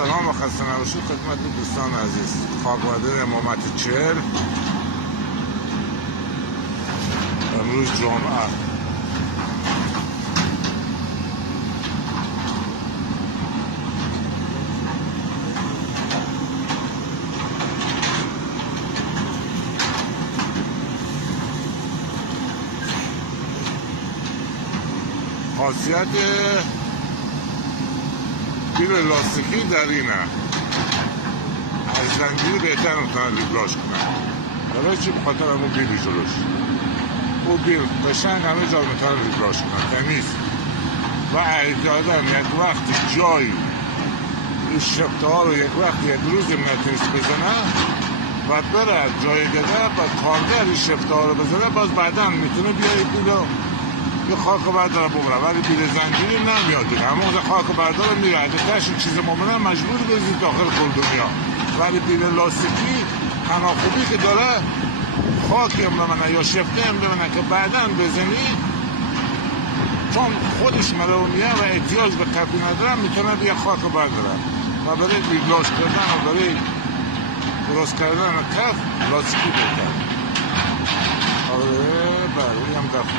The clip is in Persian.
سلام و خسته نباشید خدمت دوستان عزیز. خاکوادر امامت 40 امروز جمعه. خاصیت بیل لاستیکی در اینه، از زنجیری بهتر میتونن ریگلاژ کنن. برای چی؟ بخاطر همون بیلی جلوش، او بیل قشنگ همه جا میتونن ریگلاژ کنن، تمیز. و اجازه یک وقت جایی این شفته ها رو یک وقت یک روز نتونست بزنه و بره جای دیگه و کارگر این شفته ها رو بزنه، باز بعدا میتونه بیایی بیلو یه خاک بردار ببره. ولی بیل زنجیری نمیاد دیگه، همون خاک بردار میره، اگه تش چیز ممنه مجبور بزنید داخل دنیا. ولی بیل لاستیکی تنها خوبی که داره خاکی هم بمنه یا شفته هم بمنه که بعدا بزنی، چون خودش مرومیه و احتیاج به کفی نداره، میتونه بیه خاک برداره و برای ریگلاژ کردن و برای درست کردن کف لاستیکی بکن. آره بله، هم دفت